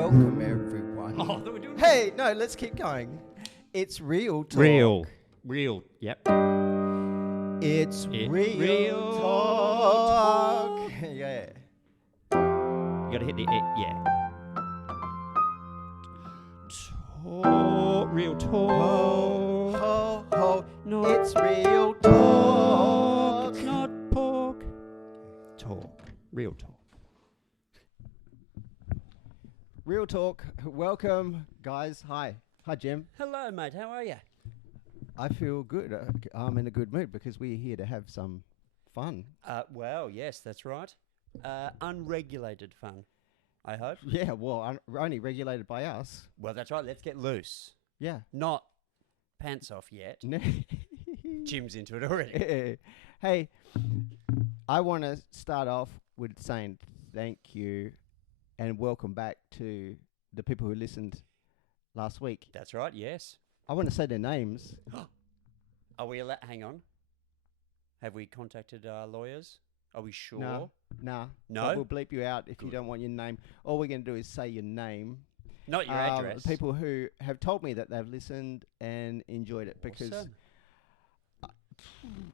Welcome, everyone. Oh, they were doing Hey, no, let's keep going. It's real talk. Real. Yep. It's It- real, real talk. Yeah. You gotta hit the yeah. Talk, real Ho, talk. ho, ho. No. It's real Talk. talk. It's not pork. Talk. Real talk. Real talk. Welcome, guys. Hi. Hi, Jim. Hello, mate. How are you? I feel good. I'm in a good mood because we're here to have some fun. Well, yes, that's right. Unregulated fun, I hope. Yeah, well, only regulated by us. Well, that's right. Let's get loose. Yeah. Not pants off yet. Jim's into it already. Hey, I want to start off with saying thank you and welcome back to the people who listened last week. That's right. Yes. I want to say their names. Are we allowed? Hang on. Have we contacted our lawyers? Are we sure? Nah. No? But we'll bleep you out if you Good. don't want your name. All we're going to do is say your name. Not your address. People who have told me that they've listened and enjoyed it because Awesome.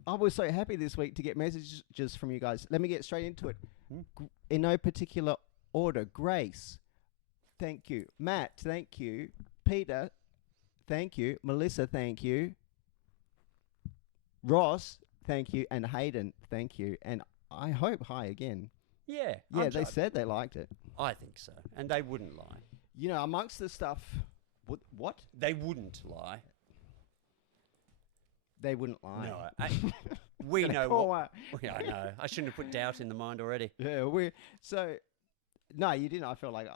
I was so happy this week to get messages from you guys. Let me get straight into it. Hmm. In no particular order. Grace, thank you. Matt, thank you. Peter, thank you. Melissa, thank you. Ross, thank you. And Hayden, thank you. And I hope hi again. Yeah. Yeah, they said they liked it. I think so. And they wouldn't lie. You know, amongst the stuff, what? They wouldn't lie. They wouldn't lie. No. We know Call what. Yeah, I know. I shouldn't have put doubt in the mind already. Yeah, no, you didn't. I felt like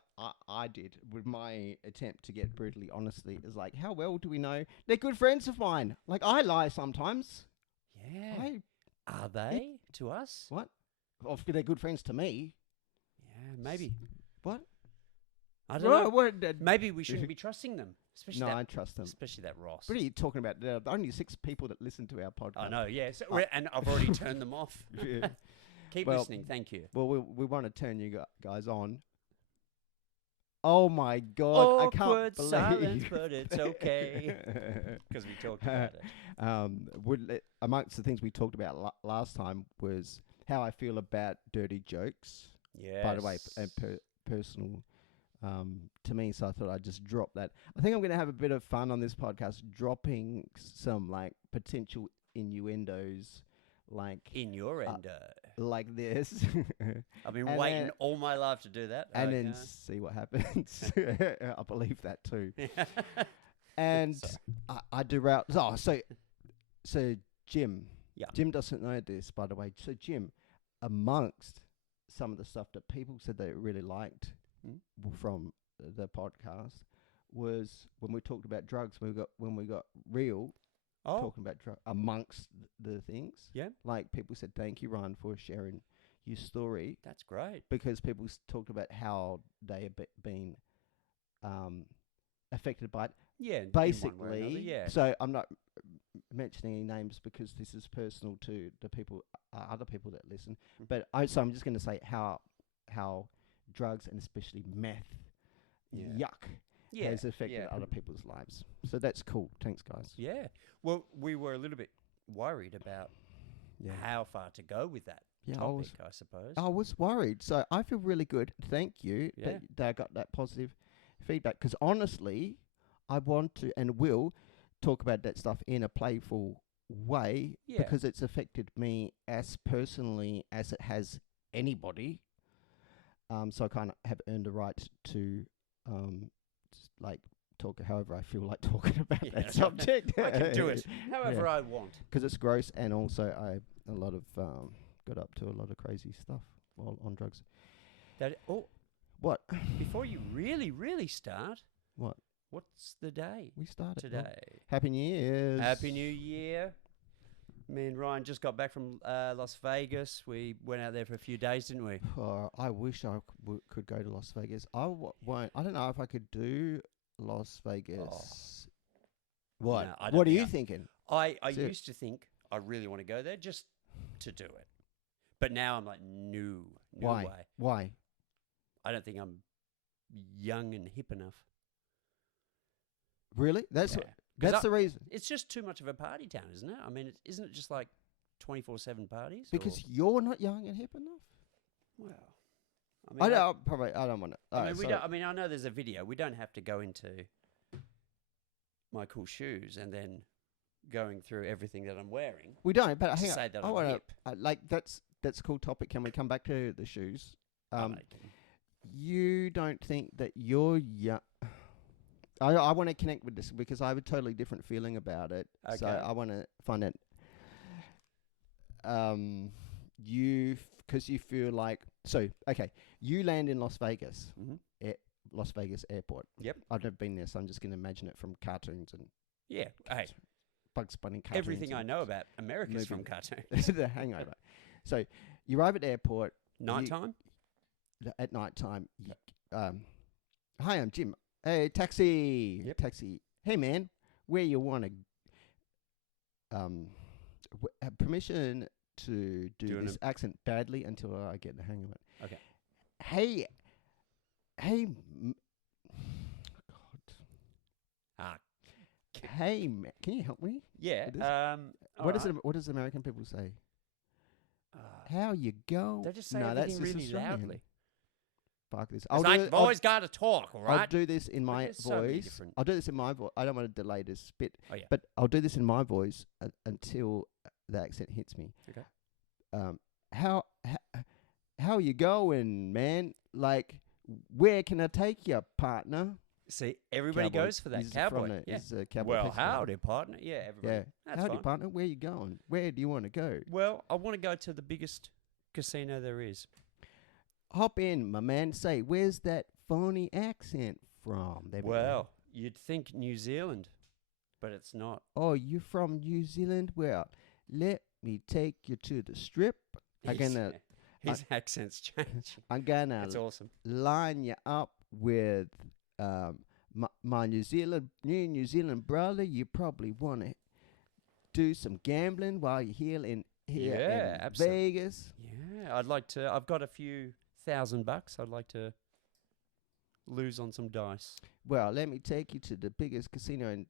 I did with my attempt to get brutally honestly. Is like, how well do we know? They're good friends of mine. Like, I lie sometimes. Yeah. Are they to us? What? Well, they're good friends to me. Yeah, maybe. What? I don't know. What? Maybe we shouldn't be trusting them. Especially No, that, I trust them. Especially that Ross. What are you talking about? There are only 6 people that listen to our podcast. I know, yeah. So and I've already turned them off. Yeah. Keep Well, listening. Thank you. Well, we want to turn you guys on. Oh my God! I can't Awkward believe silence, but it's okay. Because we talked about it. Amongst the things we talked about last time was how I feel about dirty jokes. Yes. By the way, and personal to me, so I thought I'd just drop that. I think I'm going to have a bit of fun on this podcast, dropping some like potential innuendos, like Innuendo. like this, I've been and waiting then- all my life to do that. and then see what happens. I believe that too. then. And Sorry. I derailed. So Jim. Yeah. Jim doesn't know this, by the way. So Jim, amongst some of the stuff that people said they really liked from the podcast was when we talked about drugs. When we got real talking about drugs amongst the things. Yeah. Like people said, thank you, Ryan, for sharing your story, That's great. because people talked about how they have been affected by it. Yeah. in one way or another, Basically, yeah. so I'm not mentioning any names because this is personal to the people, other people that listen. Mhm. But so I'm just going to say how drugs and especially meth, Yeah. yuck, Yeah. has affected yeah. other people's lives. So that's cool. Thanks, guys. Yeah. Well, we were a little bit worried about how far to go with that Yeah, topic, I suppose. I was worried. So I feel really good. Thank you Yeah. that I got that positive feedback. Because honestly, I want to and will talk about that stuff in a playful way, Yeah. because it's affected me as personally as it has anybody. So I kind of have earned the right to like talk however I feel like talking about Yeah, that subject. I can do it however I want. Because it's gross, and also I got up to a lot of crazy stuff while on drugs. What? Before you really start, What? what's the day We started today? Happy New Year's. Happy New Year. Me and Ryan just got back from Las Vegas. We went out there for a few days, didn't we? I wish I could go to Las Vegas. Won't. I don't know if I could do Las Vegas. What? No, I don't What are think you I- thinking? I So- used to think I really want to go there just to do it. But now I'm like, no Why? way. Why? I don't think I'm young and hip enough. Really? That's Yeah. that's the reason. It's just too much of a party town, isn't it? I mean, isn't it just like 24/7 parties? Because you're not young and hip enough. Well, I don't probably. I don't want to. I mean, we don't. I mean, I know there's a video. We don't have to go into my cool shoes and then going through everything that I'm wearing. We don't. But to hang on. say that I I'm want hip. to. Like that's a cool topic. Can we come back to the shoes? I'm only kidding. You don't think that you're young? I want to connect with this because I have a totally different feeling about it. So Okay. I want to find out. Because you feel like okay. You land in Las Vegas. Mhm. Las Vegas airport. Yep. I've never been there, so I'm just going to imagine it from cartoons and Yeah. Hey, Bugs Bunny cartoons. everything I and know about America's from movie. cartoons. The Hangover. So you arrive at the airport Nighttime. at night time. Hi, I'm Jim. Hey, taxi. Yep. Taxi. Hey, man, where you want to? Have permission to do Doing this accent badly until I get the hang of it. Okay. Hey. God. Ah. Hey, can you help me? Yeah. It is. all What does right. What does American people say? Uh, How you go? they just say no, that's everything just really Australian. loudly. Fuck this. It's like, boys got to talk, all I'll right? do this in my there's so many voice. different- I'll do this in my voice. I don't want to delay this bit, Oh, yeah. but I'll do this in my voice until the accent hits me. Okay. How you going, man? Like, where can I take you, partner? See, everybody Cowboy. goes for that. He's Cowboy. From Yeah. he's a cowboy. Well, Texan. howdy, partner. Yeah, everybody. Yeah. That's Howdy, fine. partner. Where you going? Where do you want to go? Well, I want to go to the biggest casino there is. Hop in, my man. Say, where's that phony accent from? There we go. Well, you'd think New Zealand, but it's not. Oh, you from New Zealand? Well, let me take you to the strip. His accent's changing. I'm gonna That's awesome. line you up with my New Zealand brother. You probably want to do some gambling while you're here in Yeah, absolutely. Vegas. Yeah, I'd like to. I've got a few $1,000. I'd like to lose on some dice. Well, let me take you to the biggest casino in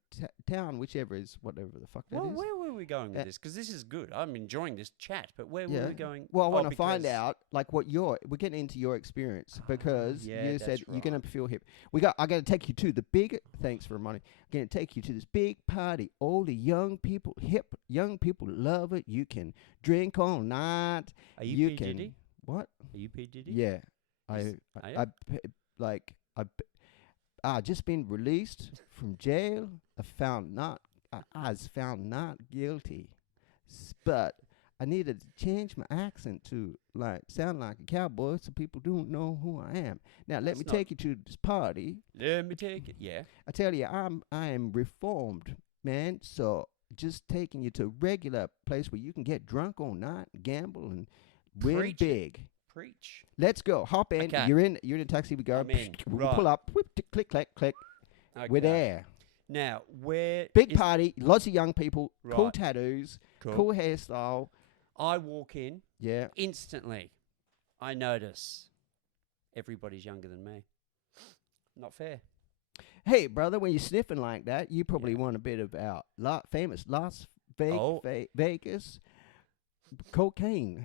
town, whatever the fuck that Well, is. where were we going with this? Because this is good. I'm enjoying this chat, but where Yeah. were we going? Well, I Oh, want to find because- out like what we're getting into your experience because yeah, you said that's you're gonna right. feel hip. I gotta take you to the big. Thanks for reminding. I'm gonna take you to this big party. All the young people, hip young people love it. You can drink all night. Are you P. can Diddy? what? Are you P. Diddy? Yeah, Is- I just been released from jail. I was found not guilty, but I needed to change my accent to like sound like a cowboy so people don't know who I am. Now let That's me not- take you to this party. Let me take it. Yeah. I tell you, I am reformed, man. So just taking you to a regular place where you can get drunk all night, gamble, and win Preach it. big. Preach. Let's go. Hop in. Okay. You're in a taxi. We go. I'm in. We Right. pull up. Whip, click, click, click. We're Okay. there. Now, where Big is- party. Lots of young people. Cool Right. tattoos. Cool. Cool hairstyle. I walk in Yeah. instantly. I notice everybody's younger than me. Not fair. Hey, brother, when you're sniffing like that, you probably Yeah. want a bit of our famous Las Oh. Vegas cocaine.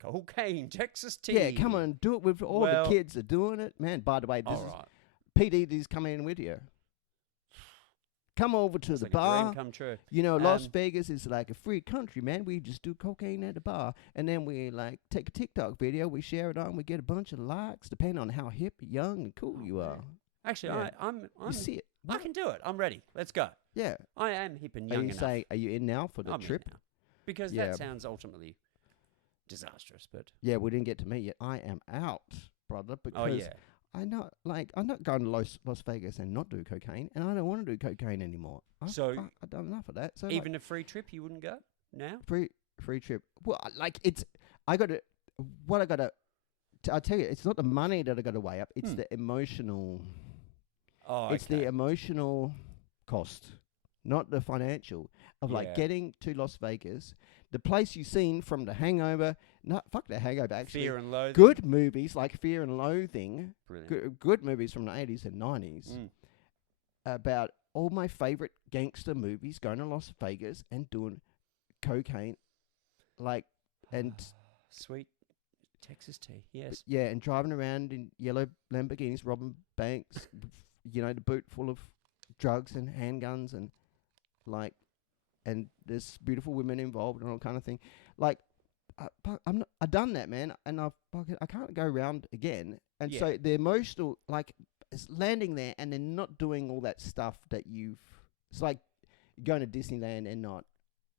Cocaine, Texas tea. Yeah, come on, do it with all Well- the kids are doing it. Man, by the way, this All is right. PDD's coming in with you. Come over to It's the like a bar. dream come true. You know, Las Um, Vegas is like a free country, man. We just do cocaine at the bar, and then we like take a TikTok video, we share it on, we get a bunch of likes, depending on how hip, young, and cool Oh, you man. are. Actually, Yeah. I'm You see it? I can do it. I'm ready. Let's go. Yeah. I am hip and Are young you enough. saying, are you in now for the I'm in trip? now. Because Yeah. that sounds ultimately disastrous, but Yeah, we didn't get to meet yet. I am out, brother, because oh yeah. I'm not going to Las Vegas and not do cocaine, and I don't want to do cocaine anymore. So- I've done enough of that. So like, Even a free trip, you wouldn't go now? free trip. Well, I tell you, it's not the money that I got to weigh up. It's Hmm. the emotional. Oh, It's the okay. emotional cost, not the financial of like Yeah. getting to Las Vegas, the place you've seen from The Hangover, No, fuck The Hangover. Actually, Fear and Loathing. good movies like Fear and Loathing. Brilliant. Good movies from the 80s and 90s Mm. about all my favorite gangster movies, going to Las Vegas and doing cocaine, like, and Sweet Texas tea. Yes. yeah, and driving around in yellow Lamborghinis, robbing banks, the boot full of drugs and handguns and like, and there's beautiful women involved and all kind of thing. Like, I done that, man, and I can't go around again. And Yeah. so the emotional, like, it's landing there and then not doing all that stuff that it's like going to Disneyland and not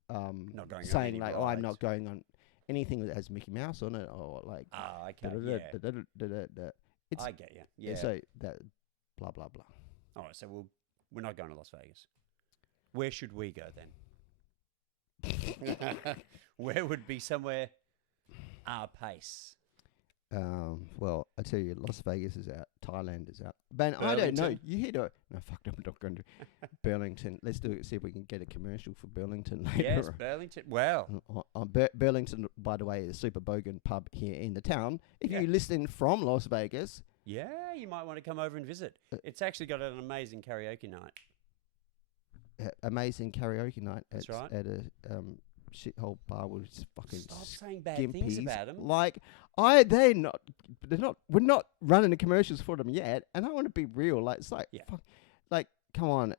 Not going on saying any like, oh, I'm rides. not going on anything that has Mickey Mouse on it, or like Ah, okay. Yeah. it's I get you. Yeah. so that blah blah blah. All right. So we're not going to Las Vegas. Where should we go then? Where would be somewhere our pace? Well, I tell you, Las Vegas is out. Thailand is out. But I don't know. Burlington? You hear no, fuck, I'm not going to Burlington. Let's do it. See if we can get a commercial for Burlington later. Yes, Burlington. Well, Burlington, by the way, is a super bogan pub here in the town. If Yeah. you listen from Las Vegas, yeah, you might want to come over and visit. It's actually got an amazing karaoke night. amazing karaoke night That's at, right. at a shithole bar with fucking Stop saying bad things skimpies. about them. Like we're not running the commercials for them yet, and I want to be real. Like it's like, Yeah. fuck, like come on,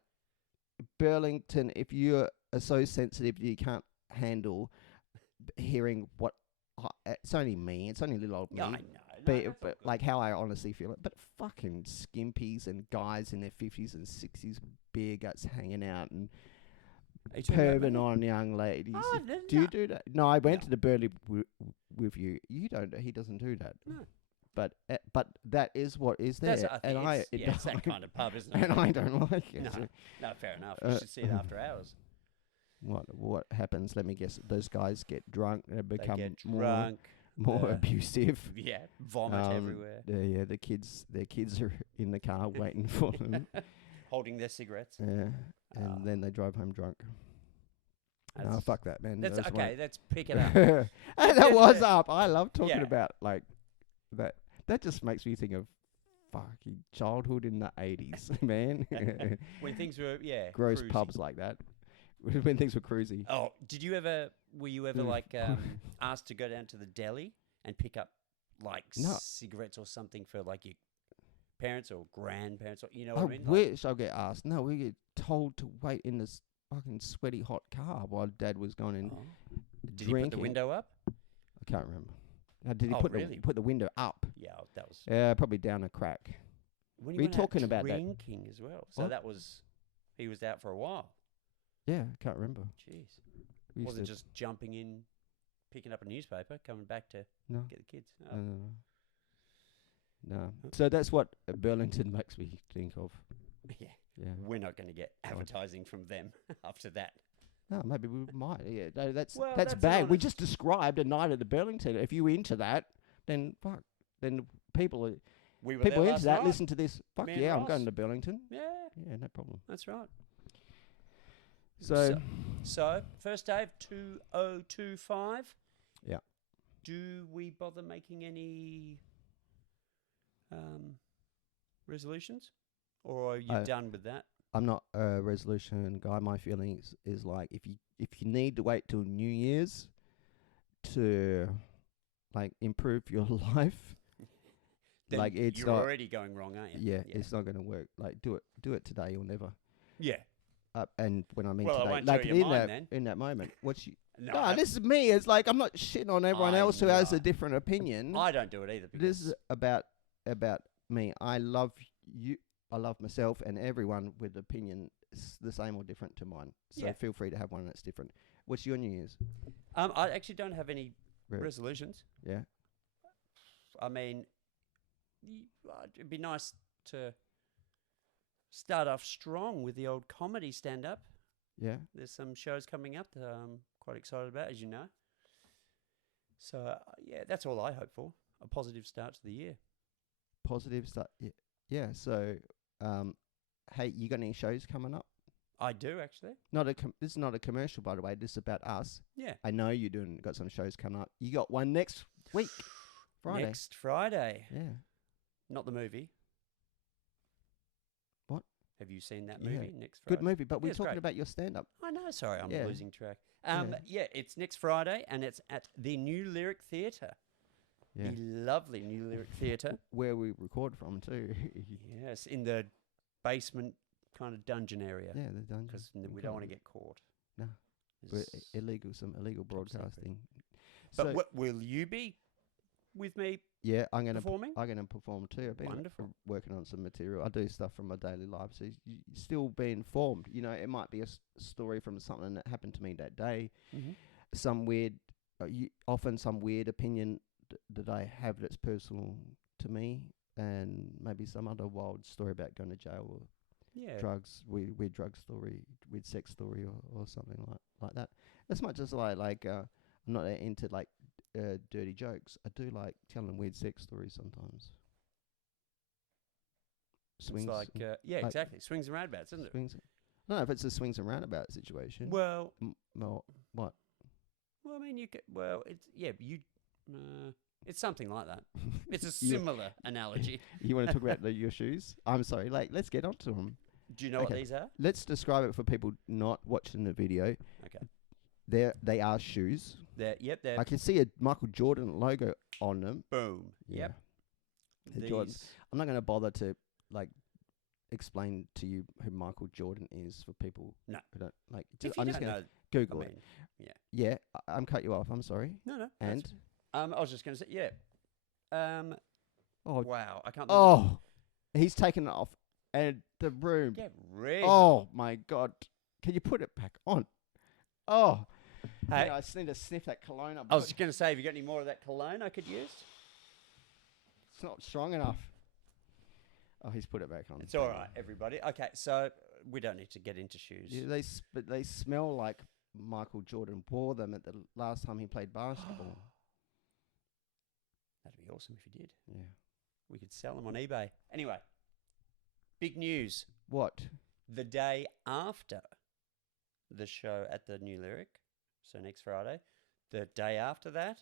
Burlington. If you are so sensitive you can't handle hearing what it's only me. It's only little old me. Yeah, I know. No, But, that's all but good. like how I honestly feel it. But fucking skimpies and guys in their 50s and 60s, beer guts hanging out and Are you talking about perving me? on young ladies. Oh, Do you do that? No, I went No. to the Burley with you. You don't. He doesn't do that. No. But that is what is there, That's, I think and it's, yeah, it's that kind of pub, isn't it? and I don't like it. No. So No, fair enough. You should see it after hours. what happens? Let me guess. Those guys get drunk. They They become get drunk. more uh, abusive. Yeah, vomit everywhere. Their kids are in the car waiting for them. Holding their cigarettes. Yeah, and Ah. then they drive home drunk. No, That's- fuck that, man. That's Those okay. won't- Let's pick it up. And that was up. I love talking Yeah. about like that. That just makes me think of fucking childhood in the 80s, man. When things were, Gross cruisy. pubs like that. When things were cruisy. Oh, were you ever Mm. like asked to go down to the deli and pick up like No. cigarettes or something for like your parents or grandparents, or you know I what I mean? Like, wish I get asked. No, we get told to wait in this fucking sweaty hot car while Dad was going in oh. Did you drinking. put the window up? I can't remember. Did he Oh, put really? the window up? Yeah, that was. Yeah, probably down a crack. When he Were you went out talking about that? drinking as well. So What? that was, he was out for a while. Yeah, I can't remember. Jeez, We used wasn't to- just jumping in, picking up a newspaper, coming back to no. get the kids. Oh. No. So that's what Burlington makes me think of. Yeah, Yeah. we're not going to get advertising from them after that. No, maybe we might. Yeah, no, that's Well, that's that's bad. We honest- just described a night at the Burlington. If you into that, then fuck. Then people We were people there into last that. night. Listen to this. Fuck Me and yeah, I'm Ross. going to Burlington. Yeah, Yeah, no problem. that's right. So, So first day of 2025. Yeah. Do we bother making any resolutions, or are you done with that? I'm not a resolution guy. My feelings is like if you need to wait till New Year's to like improve your life, Then like it's you're not. already going wrong, aren't you? Yeah, it's not going to work. Like do it today or never. Yeah. And when I mean Well, I today, won't like tell you in mine that then. in that moment, what's you? No, No, this is me. It's like I'm not shitting on everyone I else who has know. a different opinion. I don't do it either. This Because is about me. I love you. I love myself and everyone with opinion the same or different to mine. So Yeah. feel free to have one that's different. What's your New Year's? I actually don't have any Re- resolutions. Yeah. I mean, it'd be nice to start off strong with the old comedy stand-up. Yeah. There's some shows coming up that I'm quite excited about, as you know. So, yeah, that's all I hope for. A positive start to the year. Positive stuff. Yeah. So, hey, you got any shows coming up? I do actually. This is not a commercial, by the way. This is about us. Yeah. I know you got some shows coming up. You got one next week, Friday. Next Friday. Yeah. Not the movie. What? Have you seen that Yeah. movie? Next Friday. Good movie, but we're it's talking great. about your stand-up. I know. Sorry, I'm Yeah. losing track. Yeah. Yeah, it's next Friday, and it's at the New Lyric Theatre. Yeah. The lovely New Lyric Theatre. Where we record from too. Yes, in the basement kind of dungeon area. Yeah, the dungeon. Because we don't want to get caught. No. It's- Some illegal Top secret. broadcasting. But So, will you be with me yeah, I'm gonna performing? I'm gonna perform too. I've been Wonderful. working on some material. I do stuff from my daily life, so you still be informed. You know, it might be a story from something that happened to me that day. Mm-hmm. Some weird, often some weird opinion that I have that's personal to me, and maybe some other wild story about going to jail or Yeah. drugs, weird drug story, weird sex story, or something like that. As much as I'm not that into like dirty jokes, I do like telling weird sex stories sometimes. Swings, It's like, yeah, like exactly. Swings and roundabouts, isn't it? swings. I don't know if it's a swings and roundabout situation. Well, What? I mean, you could. Well, it's you. It's something like that. It's a You- similar analogy. You want to talk about your shoes? I'm sorry. Like, let's get onto them. Do you know what Okay. these are? Let's describe it for people not watching the video. Okay. They are shoes. They're I can see a Michael Jordan logo on them. boom. Yeah. Yep. The These, Jordans. I'm not going to bother to like explain to you who Michael Jordan is for people No. who don't like. if you I'm just don't going to know, Google I it. mean, Yeah, I'm cut you off. I'm sorry. no. that's- And I was just going to say, yeah. oh, Wow, I can't. oh, he's taken it off, and the room. Get rid. Oh my God! Can you put it back on? Oh, Hey, I just need to sniff that cologne up. I was going to say, have you got any more of that cologne I could use? It's not strong enough. Oh, he's put it back on. It's all right, everybody. Okay, so we don't need to get into shoes. Yeah, but they smell like Michael Jordan wore them at the last time he played basketball. That'd be awesome if you did. Yeah. We could sell them on eBay. Anyway, big news. What? The day after the show at the New Lyric, so next Friday, the day after that,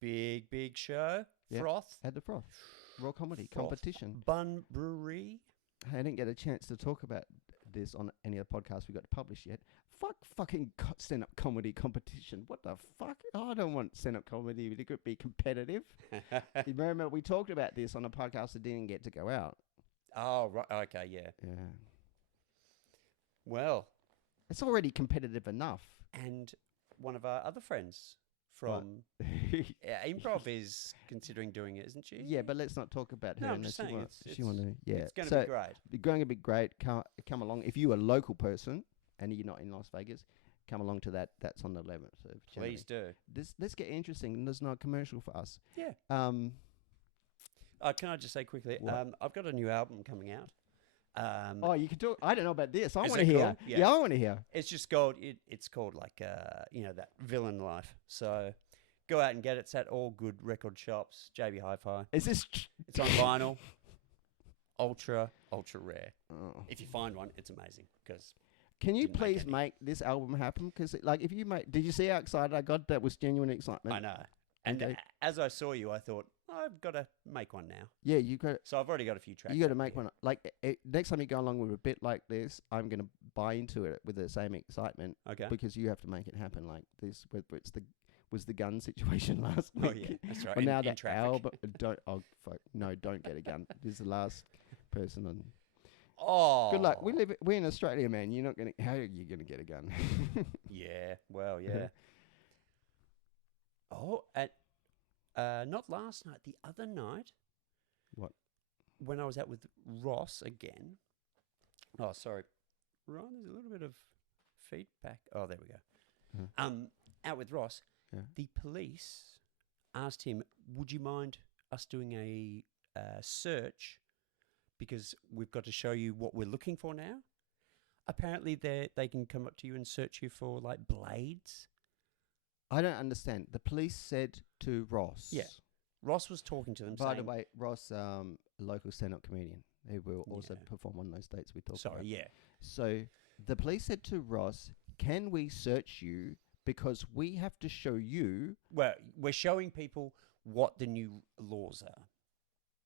big show, Yep. Froth, At the Froth. Raw Comedy Froth. Competition. Bun Brewery. I didn't get a chance to talk about this on any of the podcasts we got to publish yet. Fuck fucking stand-up comedy competition. What the fuck? I don't want stand-up comedy. It could be competitive. You remember we talked about this on a podcast that didn't get to go out. Oh, right. Okay, yeah. Yeah. Well, It's already competitive enough. and one of our other friends What? from Improv is considering doing it, isn't she? Yeah, but let's not talk about her No, I'm unless just saying she want to. Yeah, It's going to so be great. it's going to be great. Come along if you're a local person and you're not in Las Vegas. Come along to that. That's on the 11th of January. Please do. Let's get interesting. There's no commercial for us. Yeah. Um. Can I just say quickly? What? I've got a new album coming out. Oh, you can talk. I don't know about this. I Is want to it hear. cool? Yeah. I want to hear. It's just called. It's called like that villain life. So go out and get it. It's at all good record shops. JB Hi-Fi. Is this? It's on vinyl. Ultra rare. Oh. If you find one, it's amazing. Because Can you Didn't make please any. make this album happen? Because like, if you make, did you see how excited I got? That was genuine excitement. I know. And Okay. as I saw you, I thought I've got to make one now. Yeah, you got. So I've already got a few tracks. You got to up make here. one. Like next time you go along with a bit like this, I'm gonna buy into it with the same excitement Okay. because you have to make it happen like this. Whether it's was the gun situation last Oh week. yeah, that's right. Well, now in that traffic. album, don't. Oh fuck! No, don't get a gun. This is the last person on. Oh. Good luck. We're in Australia, man. You're not gonna. How are you gonna get a gun? Yeah. Well, yeah. Oh, at not last night, the other night. What? When I was out with Ross again. Oh, sorry. Right, there's a little bit of feedback. Oh, there we go. Uh-huh. Out with Ross, Yeah. the police asked him, "Would you mind us doing a search because we've got to show you what we're looking for now?" Apparently, they can come up to you and search you for like blades. I don't understand. The police said to Ross. Yeah. Ross was talking to them By saying... the way, Ross, a local stand-up comedian, who will also Yeah. perform on those dates we talked about. Sorry, yeah. So the police said to Ross, "Can we search you because we have to show you?" Well, we're showing people what the new laws are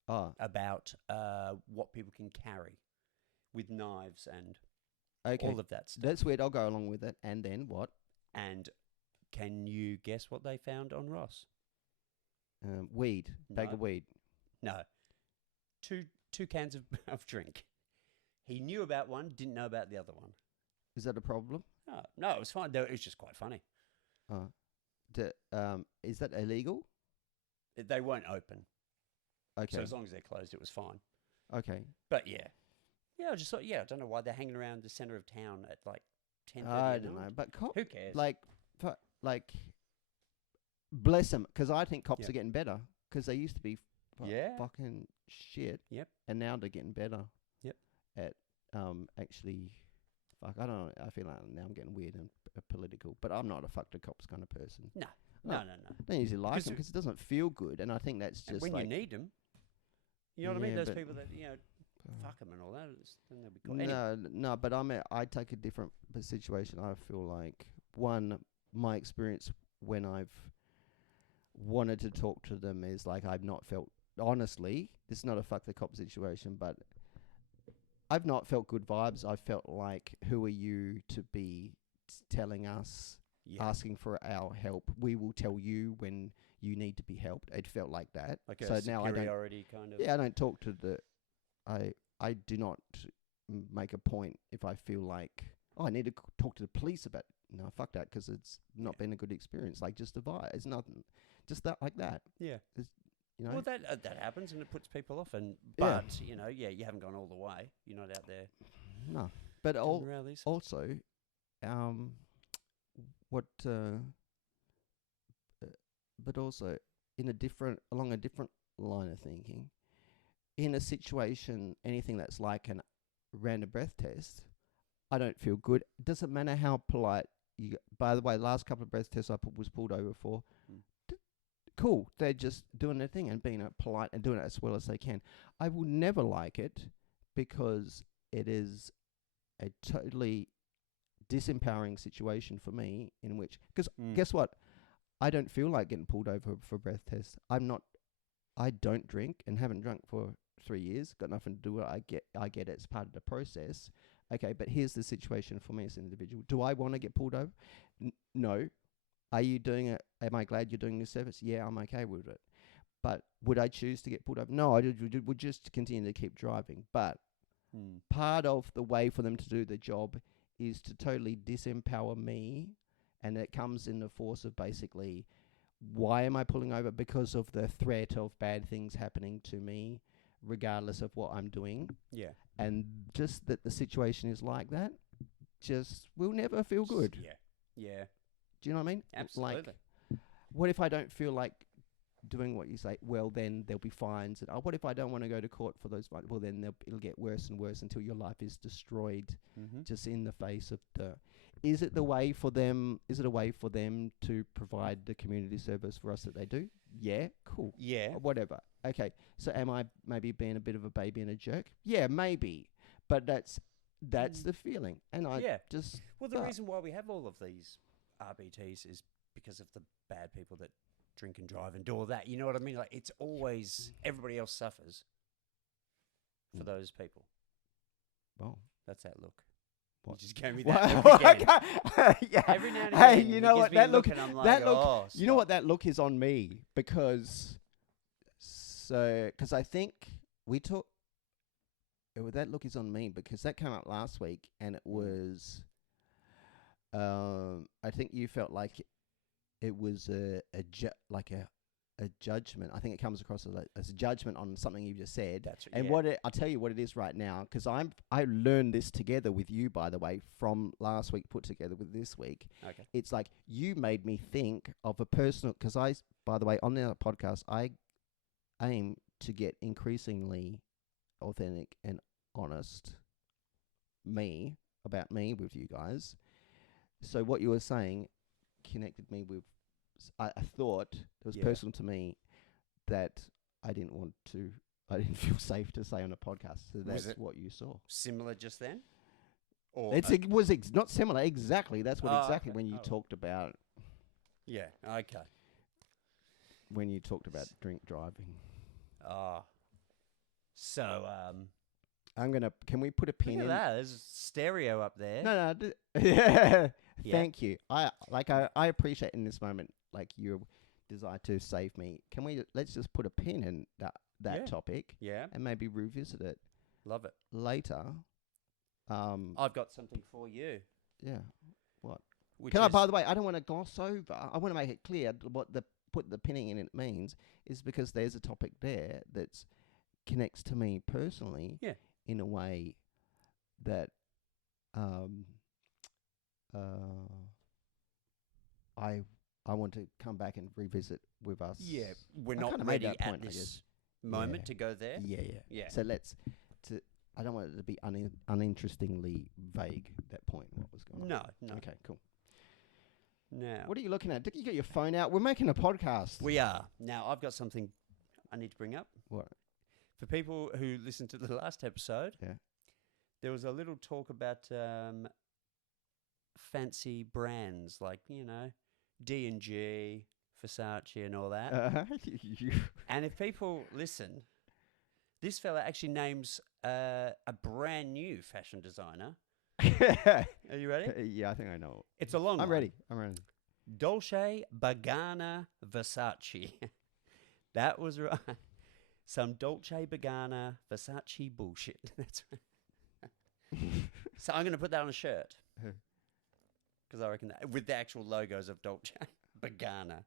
Oh, about what people can carry with knives and okay. all of that stuff. That's weird. I'll go along with it. And then what? And can you guess what they found on Ross? Weed. Bag No. of weed. No. Two cans of, of drink. He knew about one, didn't know about the other one. Is that a problem? No, it was fine. It was just quite funny. Is that illegal? They weren't open. Okay. So as long as they're closed, it was fine. Okay. But yeah. Yeah, I just thought, I don't know why they're hanging around the centre of town at like 10:30 I at don't night. know, but Who cares? like, bless them, because I think cops Yep. are getting better, because they used to be Yeah. fucking shit. Yep. And now they're getting better. Yep. At actually, fuck, I don't know. I feel like now I'm getting weird and political, but I'm not a fuck the cops kind of person. No. No. No. I don't usually like 'Cause them because it doesn't feel good, and I think that's And just when like you need them, you know what I mean? Yeah, Those but- people that, fuck them and all that, then they'll be cool. Anyway, No, but I take a different situation. I feel like my experience when I've wanted to talk to them is like I've not felt, honestly, this is not a fuck the cop situation, but I've not felt good vibes. I felt like, who are you to be telling us, yeah. asking for our help? We will tell you when you need to be helped. It felt like that. Like a So now I don't. superiority kind of. Yeah, I don't talk to the. I do not make a point if I feel like, I need to talk to the police about. No, fuck that, because it's not been a good experience. Like, just a vibe. It's nothing. Just that, like that. Yeah. You know. Well, that happens and it puts people off. And Yeah. but you haven't gone all the way. You're not out there No, but doing rallies. also, what? But also, along a different line of thinking, in a situation, anything that's like an random breath test, I don't feel good. Doesn't matter how polite you. By the way, the last couple of breath tests I was pulled over for. Cool, they're just doing their thing and being polite and doing it as well as they can. I will never like it because it is a totally disempowering situation for me, in which, because guess what, I don't feel like getting pulled over for a breath test. I don't drink and haven't drunk for 3 years. Got nothing to do with it. I get it as part of the process. Okay, but here's the situation for me as an individual. Do I want to get pulled over? No. Are you doing it? Am I glad you're doing this service? Yeah, I'm okay with it. But would I choose to get pulled over? No, I would just continue to keep driving. But part of the way for them to do the job is to totally disempower me. And it comes in the force of basically, why am I pulling over? Because of the threat of bad things happening to me, regardless of what I'm doing. Yeah. And just that the situation is like that, just will never feel good. Yeah. Yeah. Do you know what I mean? Absolutely. Like, what if I don't feel like doing what you say? Well, then there'll be fines. And what if I don't want to go to court for those fines? Well, then it'll get worse and worse until your life is destroyed just in the face of the... Is it a way for them to provide the community service for us that they do? Yeah, cool. Yeah. Whatever. Okay, so am I maybe being a bit of a baby and a jerk? Yeah, maybe. But that's the feeling. And I just... Well, the reason why we have all of these RBTs is because of the bad people that drink and drive and do all that. You know what I mean? Like, it's always everybody else suffers for those people. Well, that's that look. What? You just gave me that look again. Yeah. Every now and Hey, again, you he know gives what? me a That look. and I'm like, That look. oh, You know stop. what that look is on me because I think we took. That look is on me because that came out last week and it was. I think you felt like it was a judgment. I think it comes across as a judgment on something you just said. That's And I'll tell you what it is right now, because I learned this together with you, by the way, from last week put together with this week. Okay. It's like you made me think of a personal, because by the way, on the podcast, I aim to get increasingly authentic and honest about me with you guys. So what you were saying connected me with, I thought it was personal to me, that I didn't want to. I didn't feel safe to say on a podcast. So that's it- what you saw. Similar just then? Or It was not similar. Exactly. That's what Oh, exactly okay. when you Oh. talked about yeah, okay. drink driving. Oh. So, Can we put a pin look at in? that. There's stereo up there. No. Yeah. Yeah. Thank you. I appreciate in this moment, like, your desire to save me. Let's just put a pin in that Yeah. topic Yeah, and maybe revisit it love it. later. I've got something for you. Yeah. What? Which Can I? is, By the way, I don't want to gloss over. I want to make it clear what put the pinning in it means is because there's a topic there that's connects to me personally. Yeah. In a way that I want to come back and revisit with us. yeah, we're I not kinda made ready that at point, I this guess. moment Yeah. to go there. Yeah. Yeah. So I don't want it to be uninterestingly vague. That point, what was going on? No. Okay, cool. Now, What are you looking at? Did you get your phone out? We're making a podcast. we are. Now, I've got something I need to bring up. What? For people who listened to the last episode, Yeah. there was a little talk about fancy brands like, D&G, Versace and all that. And if people listen, this fella actually names a brand new fashion designer. Are you ready? Yeah, I think I know. It's a long I'm one. ready. I'm ready. Dolce Gabbana Versace. That was right. Some Dolce Gabbana Versace bullshit. That's right. So I'm going to put that on a shirt. Because I reckon that, with the actual logos of Dolce Gabbana.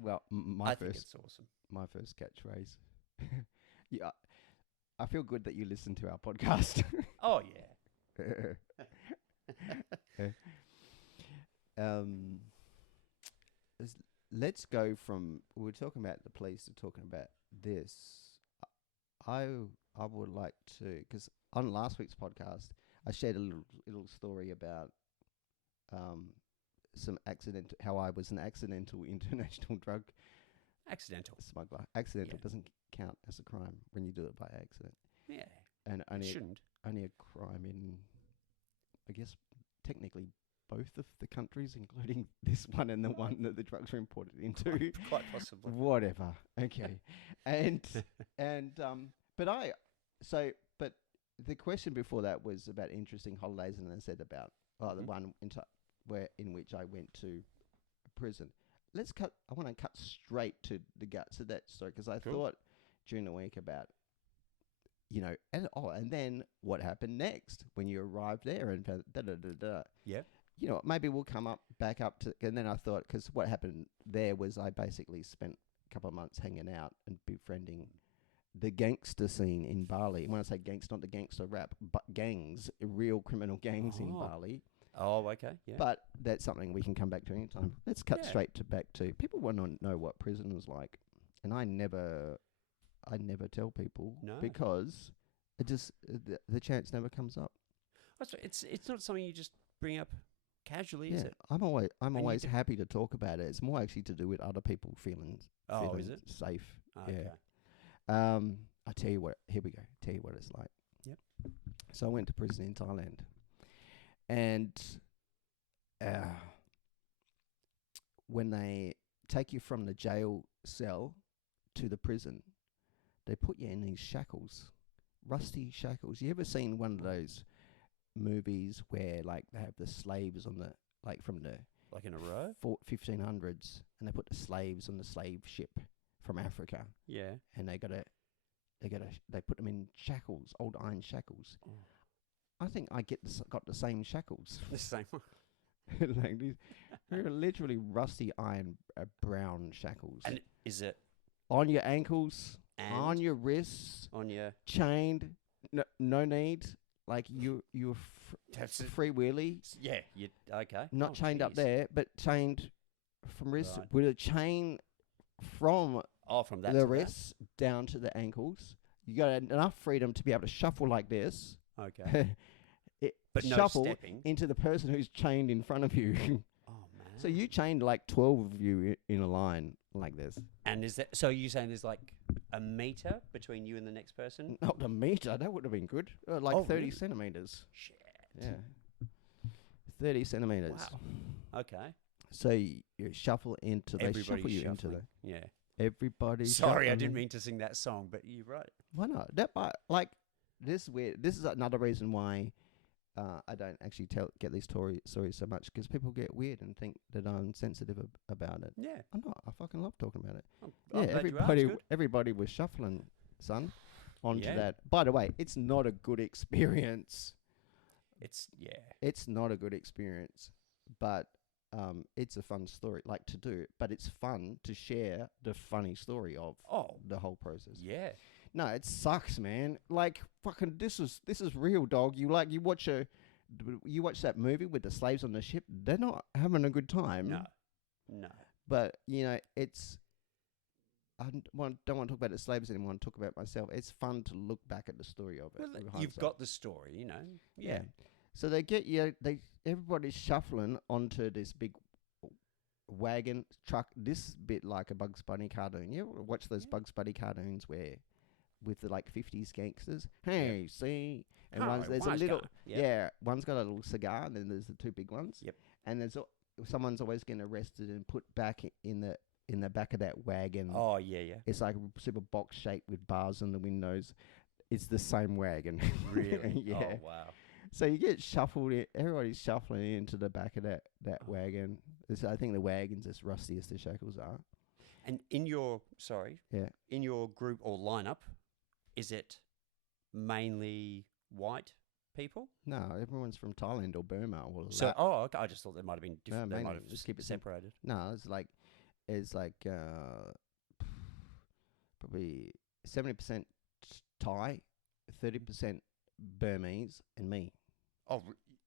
Well, I think it's awesome. my first catchphrase. Yeah, I feel good that you listen to our podcast. Oh, yeah. Let's go from we were talking about the police to talking about this. I would like to, because on last week's podcast I shared a little story about some how I was an accidental international drug Accidental. smuggler. Accidental Yeah. doesn't count as a crime when you do it by accident, Yeah. and It only shouldn't. only a crime in, I guess, technically both of the countries, including this one and the one that the drugs were imported into. Quite possibly. Whatever. Okay. and but the question before that was about interesting holidays, and I said about the Mhm. one in which I went to prison. I want to cut straight to the guts of that story, because I Cool. thought during the week about, and then what happened next when you arrived there and da. Yeah. Maybe we'll back up to, and then I thought, because what happened there was I basically spent a couple of months hanging out and befriending the gangster scene in Bali. And when I say gangster, not the gangster rap, but gangs, real criminal gangs in Oh. Bali. Oh, okay. Yeah. But that's something we can come back to anytime. Let's cut Yeah. straight back to, people want to know what prison is like, and I never tell people, No. because it just the chance never comes up. It's not something you just bring up casually, is it? I'm you always do- happy to talk about it. It's more actually to do with other people feeling Oh, is feeling it? safe. Okay. I tell you what. Here we go. Tell you what it's like. Yep. So I went to prison in Thailand, and when they take you from the jail cell to the prison, they put you in these shackles, rusty shackles. You ever seen one of those movies where like they have the slaves on the from the Like in a row? 1500s, and they put the slaves on the slave ship from Africa, Yeah. and they put them in shackles, old iron shackles. Oh. I think I got the same shackles. The same one. Like these, they're literally rusty iron brown shackles And is it on your ankles, and on your wrists, on your... chained. No need. Like you're That's it. free wheelie. Yeah. Okay. Not Oh, chained up jeez. there, but chained from wrist Right. with a chain from Oh, from that the to wrists down to the ankles. You got enough freedom to be able to shuffle like this. that? Okay. But no shuffle stepping. into the person who's chained in front of you. Oh, man. So you chained like 12 of you in a line like this. And is that so? You're saying there's like a meter between you and the next person? Not a meter. That would have been good. Like Oh, 30 really? centimeters. Shit. Yeah. 30 centimeters. Wow. Okay. So you shuffle into. They Everybody's shuffle you into shuffling. Yeah. everybody. Sorry, I shuffling. didn't mean to sing that song, but you're right. Why not? That like this weird. This is another reason why I don't actually get these stories so much, because people get weird and think that I'm sensitive about it. Yeah. I'm not. I fucking love talking about it. I'm Yeah, glad you are. It's good. everybody was shuffling, son, onto Yeah. that. By the way, it's not a good experience. It's yeah. It's not a good experience, but it's a fun story, like to do. But it's fun to share the funny story of Oh. the whole process. Yeah. No, it sucks, man. Like fucking, this is real, dog. You watch that movie with the slaves on the ship. They're not having a good time. No. No. But you know, it's. Don't want to talk about the slaves anymore. I want to talk about myself. It's fun to look back at the story of it. Well, with you've hindsight. got the story, you know. Yeah. So they get you. Everybody's shuffling onto this big wagon truck. This bit like a Bugs Bunny cartoon. You ever watch those Yeah. Bugs Bunny cartoons where, with the like 50s gangsters? Hey, see, and Oh, there's a wise little. guy. Yeah, one's got a little cigar, and then there's the two big ones. Yep. And there's someone's always getting arrested and put back in the back of that wagon. Oh yeah, yeah. It's like a super box shape with bars on the windows. It's the same wagon. Really? Yeah. Oh wow. So you get shuffled in. Everybody's shuffling into the back of that wagon. I think the wagon's as rusty as the shackles are. And in your Yeah. in your group or lineup, is it mainly white people? No, everyone's from Thailand or Burma or So okay, I just thought there might have been different. No, They mainly might have just keep it simple. separated. No, it's like probably 70% Thai, 30% Burmese, and me. Oh,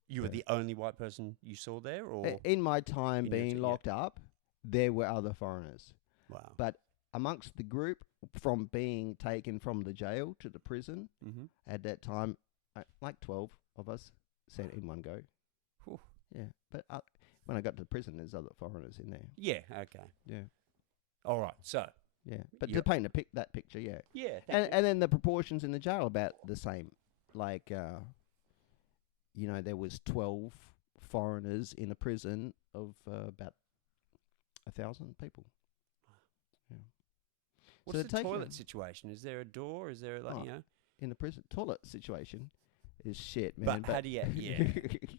you were Yeah. the only white person you saw there, or In my time in your being yeah. locked up, there were other foreigners. wow. But amongst the group, from being taken from the jail to the prison, Mm-hmm. at that time, like 12 of us sent in one go. Whew. Yeah. But when I got to the prison, there's other foreigners in there. Yeah. Okay. Yeah. All right. So Yeah. But Yeah. to paint that picture, yeah. yeah. And then the proportions in the jail about the same. Like, there was 12 foreigners in a prison of about 1,000 people. Yeah. What's so the they're taking toilet situation? Is there a door? Is there like Oh, you know? in the prison toilet situation is shit, man. But how do you? Yeah.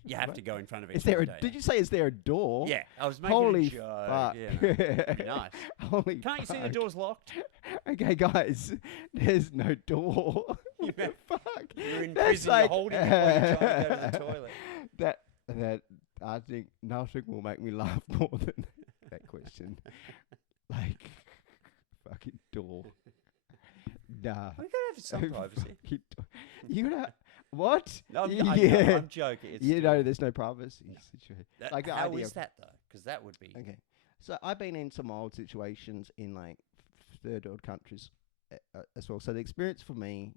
You have to go in front of each. Is there other, don't did you say is there a door? Yeah, I was making Holy a joke. fuck. Yeah, that'd be nice. Holy Can't you see the fuck. door's locked? Okay, guys, there's no door. What Yeah. the fuck? You're in That's prison. like- You're holding it while you're trying to go to the toilet. That I think nothing will make me laugh more than that question. Like, fucking door. Nah. We gotta have some privacy. Fucking you know what? No, I'm joking. It's You know, there's no privacy No. situation. that, like the how idea is of- that though? Because that would be. Okay. So I've been in some old situations in like third world countries as well. So the experience for me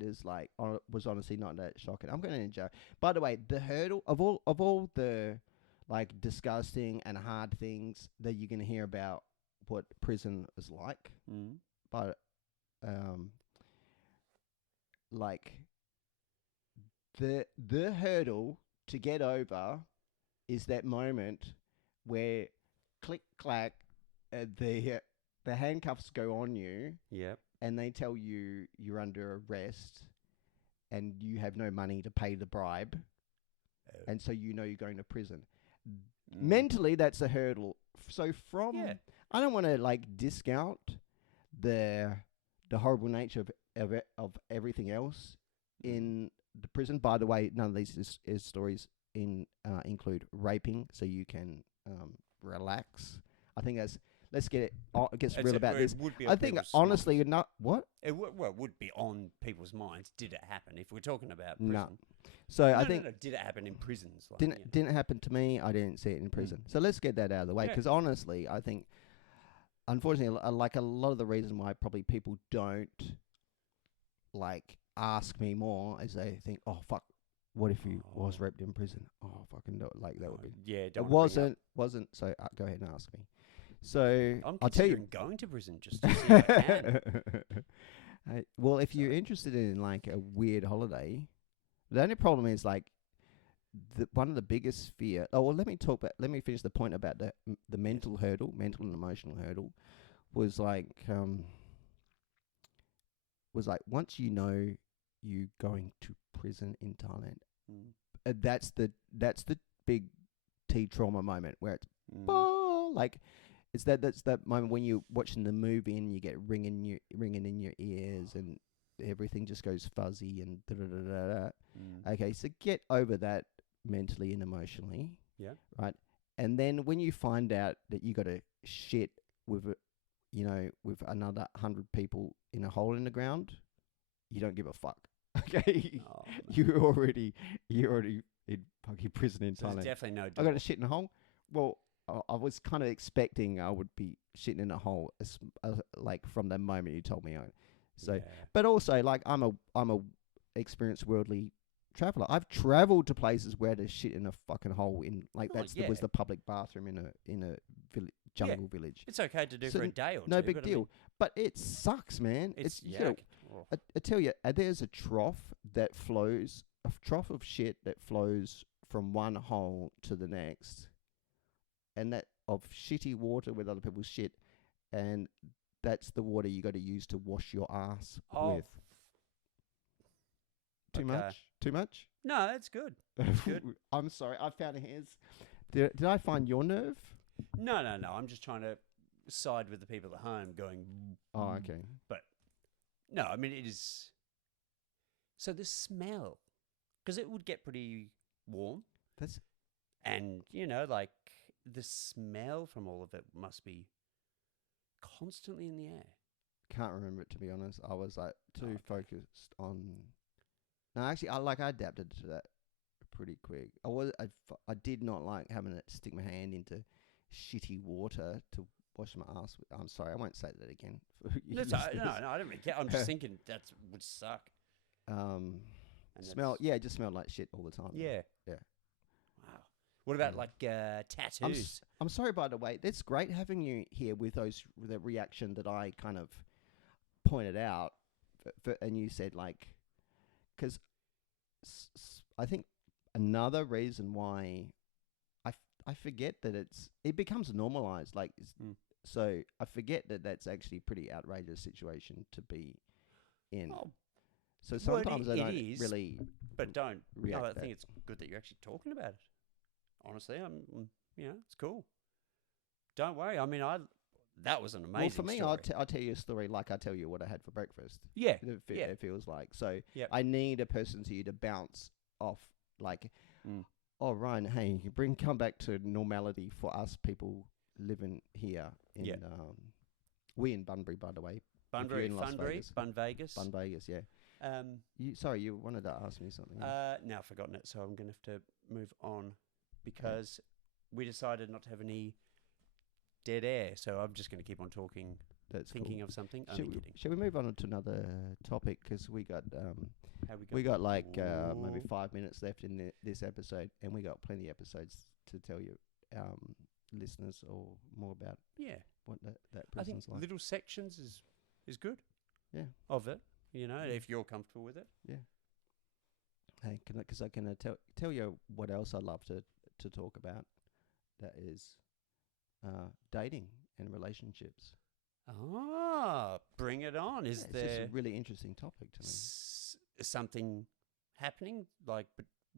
is like was honestly not that shocking. I'm going to jail. By the way, the hurdle of all the like disgusting and hard things that you're going to hear about what prison is like, Mm. but like the hurdle to get over is that moment where click clack the handcuffs go on you Yep. and they tell you you're under arrest and you have no money to pay the bribe, and so you know you're going to prison. Mm. Mentally, that's a hurdle. So from Yeah. I don't want to like discount the horrible nature of everything else in the prison. By the way, none of these is stories include raping, so you can relax. I think let's get It's real about it this. would be I on think people's honestly, minds. not what. It would be on people's minds. Did it happen? If we're talking about prison. No. So I think no, did it happen in prisons? Like, didn't happen to me. I didn't see it in prison. So let's get that out of the way. Yeah. Because honestly, I think, unfortunately, like a lot of the reason why probably people don't like ask me more is they think, oh fuck, what if you was raped in prison? Oh fucking no, like that would be. Yeah. It wasn't. So go ahead and ask me. So I'm I'll tell you. considering going to prison just to see if I can. Well, if you're Sorry. interested in like a weird holiday, the only problem is like one of the biggest fear. Oh well, let me talk about. Let me finish the point about the Yes. mental hurdle, mental and emotional hurdle. Was like once you know you going to prison in Thailand, Mm. that's the big T trauma moment where it's Mm. like it's that's that moment when you're watching the movie and you get ringing in your ears and everything just goes fuzzy and da da da da da. Mm. Okay, so get over that mentally and emotionally, Yeah. right? And then when you find out that you got to shit with with another 100 people in a hole in the ground, you don't give a fuck. Okay, Oh, no. you're already in fucking prison in So there's Thailand. definitely no I door. got to shit in a hole. Well, I was kind of expecting I would be shitting in a hole, like from the moment you told me. So, Yeah. but also like I'm a experienced worldly traveler. I've traveled to places where there's shit in a fucking hole in like Oh, was yeah. the public bathroom in a jungle village. It's okay to do So for a day or no two. big but deal. I mean, But it sucks, man. it's You know, yuck. Oh. I tell you, there's a trough that flows, a trough of shit that flows from one hole to the next, and that of shitty water with other people's shit, and that's the water you got to use to wash your ass Oh, with. Too okay. much? Too much? No, that's good. That's good. I'm sorry. I found his. Did I find your nerve? No. I'm just trying to side with the people at home going, Oh, okay. no, I mean, it is. So the smell, because it would get pretty warm. That's And, like the smell from all of it must be constantly in the air. can't remember it, to be honest. I was like too Okay. focused on. No, actually, I adapted to that pretty quick. I did not like having to stick my hand into shitty water to wash my ass with. I'm sorry, I won't say that again. For you No, listeners. I don't really care. I'm just thinking that would suck. And Smell. that's- Yeah, it just smelled like shit all the time. Yeah. Yeah. Wow. What about Yeah. like tattoos? I'm sorry, by the way. It's great having you here with the reaction that I kind of pointed out, and you said like, because I think another reason why I forget that it becomes normalized. Like, Mm. so I forget that that's actually a pretty outrageous situation to be in. Oh, So well, sometimes I it don't is, really but don't. react. No, I that. think it's good that you're actually talking about it. Honestly, it's cool. Don't worry. I mean, that was an amazing Well, for me, story. I'll tell you a story like I tell you what I had for breakfast. Yeah. It feels like. So Yep. I need a person to you to bounce off. Like, Mm. oh, Ryan, hey, come back to normality for us people living here in, Yeah. we in Bunbury, by the way. you're in Las Vegas. Bun Vegas. Bun Vegas, yeah. You wanted to ask me something. Now I've forgotten it, so I'm going to have to move on because we decided not to have any dead air. So I'm just going to keep on talking, That's thinking cool. of something. Shall Only we, kidding. shall we move on to another topic? Because we got How we got like maybe Ooh. 5 minutes left in this episode, and we got plenty of episodes to tell you listeners or more about Yeah, what that I think prison's like. little sections is good. Yeah. Of it, if you're comfortable with it. Hey, because I can tell you what else I love to talk about. That is dating and relationships. Bring it on. Is It's just there a really interesting topic to me. something happening like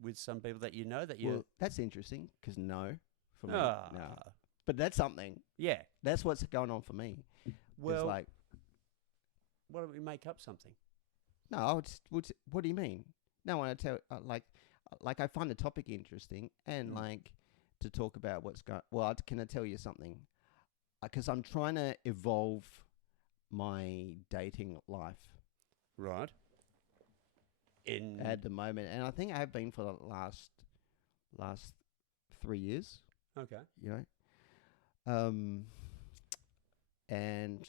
with some people that you know that you? Well, that's interesting because no, for me, Ah, no. But that's something. yeah. That's what's going on for me. Well, It's like, why don't we make up something? no, what do you mean? No, I tell like I find the topic interesting and Mm. like to talk about what's going. Well, can I tell you something? Because I'm trying to evolve my dating life Right. at the moment, and I think I have been for the last 3 years. Okay. You know, and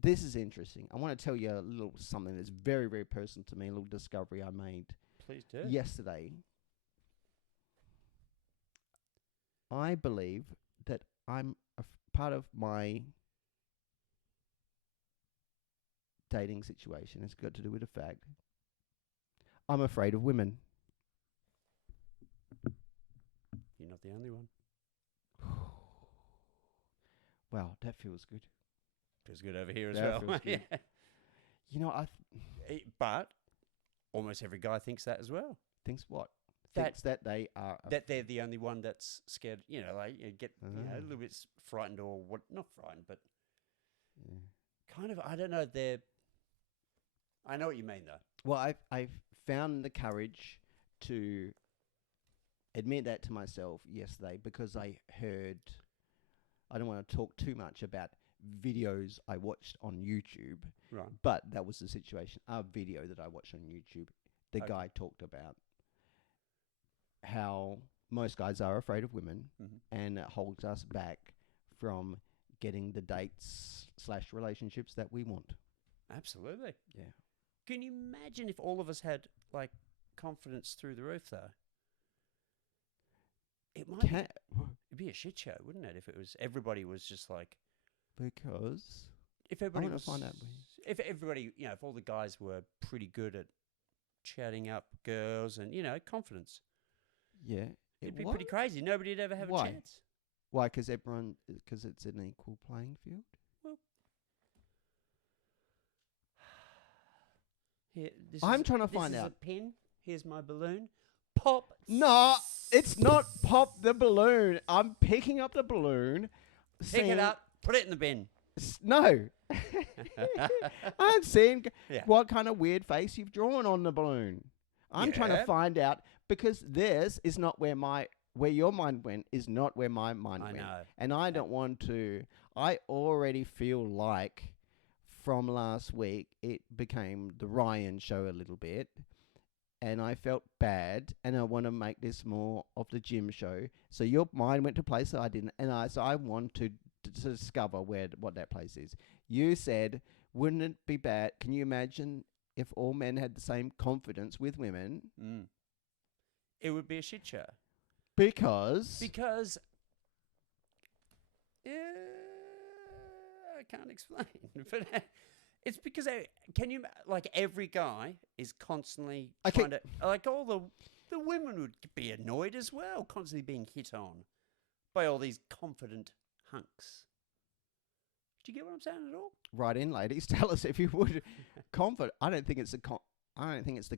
this is interesting. I want to tell you a little something that's very, very personal to me. A little discovery I made Please do. yesterday. I believe that I'm a part of my dating situation has got to do with the fact I'm afraid of women. You're not the only one. Wow, that feels good. Feels good over here as That well. feels good. Yeah. You know, But almost every guy thinks that as well. thinks what? That- Thinks that they are. That they're the only one that's scared. You know, like you get a Ah. little bit frightened or what? Not frightened, but Yeah. kind of. I don't know. I know what you mean though. Well, I've found the courage to admit that to myself yesterday because I heard. I don't want to talk too much about videos I watched on YouTube, Right. but that was the situation. A video that I watched on YouTube, the Okay. guy talked about how most guys are afraid of women, and it holds us back from getting the dates / relationships that we want. Absolutely. Yeah. Can you imagine if all of us had like confidence through the roof though? It might. It'd be a shit show, wouldn't it? If it was everybody was just like. Because If everybody wanna was, find out if everybody, if all the guys were pretty good at chatting up girls and confidence, yeah, it'd be pretty crazy. Nobody'd ever have Why? a chance. Why? Because it's an equal playing field. Here, I'm trying to find This is out. a pin. Here's my balloon. Pop. No, it's not pop the balloon. I'm picking up the balloon. Pick it up. Put it in the bin. No. I'm seeing Yeah. what kind of weird face you've drawn on the balloon. I'm trying to Yeah. find out because this is not where your mind went is not where my mind I went. know. And I don't want to. I already feel like from last week it became the Ryan show a little bit. And I felt bad, and I want to make this more of the Jim show. So your mind went to a place that I didn't, and I want to discover what that place is. You said, wouldn't it be bad? Can you imagine if all men had the same confidence with women? It would be a shit show. Because I can't explain, but it's because every guy is constantly Okay. trying to all the women would be annoyed as well, constantly being hit on by all these confident hunks. Do you get what I'm saying at all? write in, ladies, tell us if you would. Confident. I don't think it's the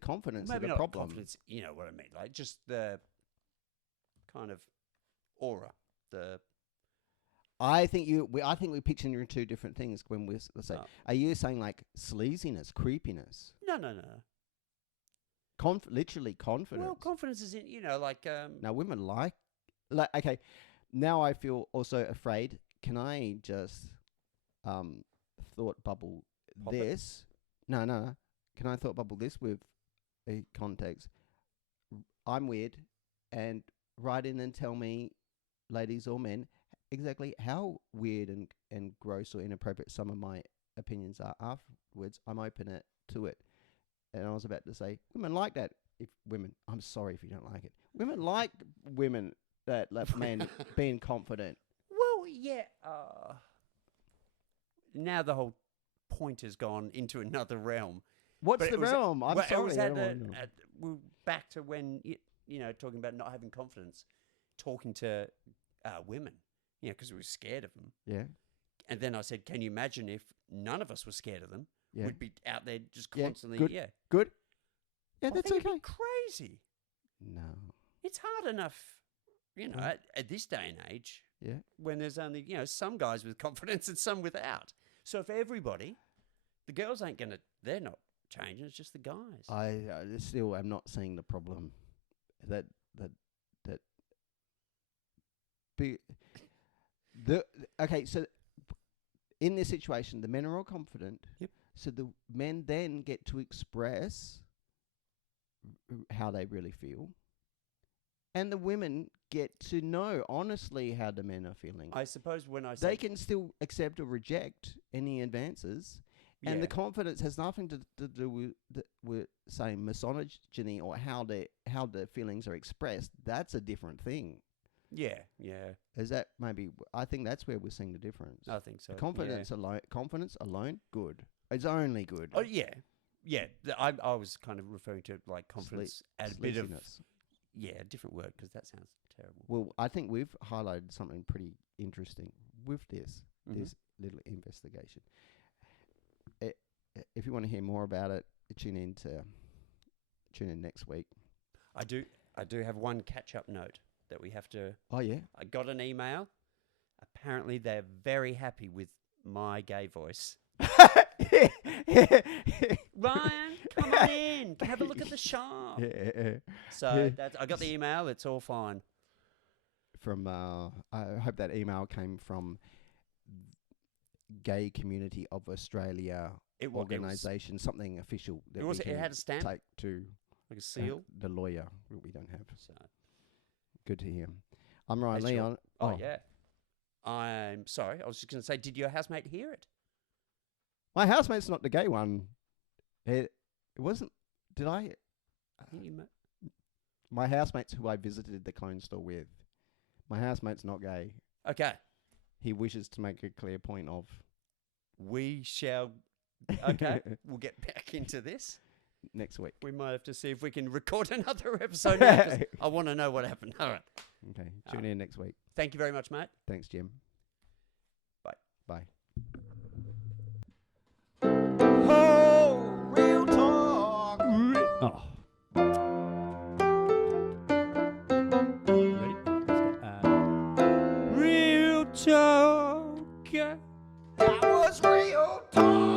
confidence Maybe of the not problem. confidence. You know what I mean? Like just the kind of aura. I think we're picturing two different things when we're say. Oh. Are you saying like sleaziness, creepiness? No. Literally confidence. Well, confidence is in Now women like okay. Now I feel also afraid. Can I just thought bubble Pop it? this? No. Can I thought bubble this with a context? I'm weird, and write in and tell me, ladies or men, exactly how weird and gross or inappropriate some of my opinions are. Afterwards, I'm open to it. And I was about to say, women like that. I'm sorry if you don't like it. Women like women that let men being confident. Well, yeah. Now the whole point has gone into another realm. What's But the it was- realm? I'm Well, sorry. It was I at don't wanna know. we're back to when talking about not having confidence, talking to women, because we were scared of them. Yeah. And then I said, "Can you imagine if none of us were scared of them? Yeah. We'd be out there just Yeah, constantly." good. Yeah, Good. Yeah, I that's think okay. it'd be crazy. No. It's hard enough, Mm. at this day and age, Yeah. when there's only some guys with confidence and some without. So if everybody, the girls they're not changing. It's just the guys. I still am not seeing the problem. That be okay. So in this situation, the men are all confident. Yep. So the men then get to express how they really feel, and the women get to know honestly how the men are feeling. I suppose when I They say can still accept or reject any advances. And yeah. the confidence has nothing to do with saying misogyny or how the feelings are expressed. That's a different thing. Yeah, yeah, Is that maybe? I think that's where we're seeing the difference. I think so. Confidence alone, good. It's only good. Yeah. Oh yeah, yeah. I was kind of referring to like confidence and a bit of Sleaziness. a different word because that sounds terrible. Well, I think we've highlighted something pretty interesting with this Mhm. little investigation. If you want to hear more about it, tune in next week. I do have one catch-up note that we have to. Oh yeah. I got an email. Apparently, they're very happy with my gay voice. Ryan, come on in. Have a look at the shop. Yeah. So I got the email. It's all fine. From I hope that email came from Gay Community of Australia organisation, something official that we It can had a stamp, take to like a seal. the lawyer that we don't have. So, Good to hear. I'm Ryan That's your- Leon. oh yeah. I'm sorry. I was just going to say, did your housemate hear it? My housemate's not the gay one. It wasn't. Did I? I think you. My housemate's who I visited the clone store with. My housemate's not gay. Okay. He wishes to make a clear point of. We shall. Okay. We'll get back into this. Next week. We might have to see if we can record another episode now 'cause I want to know what happened. All right. Okay. Tune in next week. Thank you very much, mate. Thanks, Jim. Bye. Bye. Oh, real talk. Oh. Ready? Let's go. Real talk. That was real talk.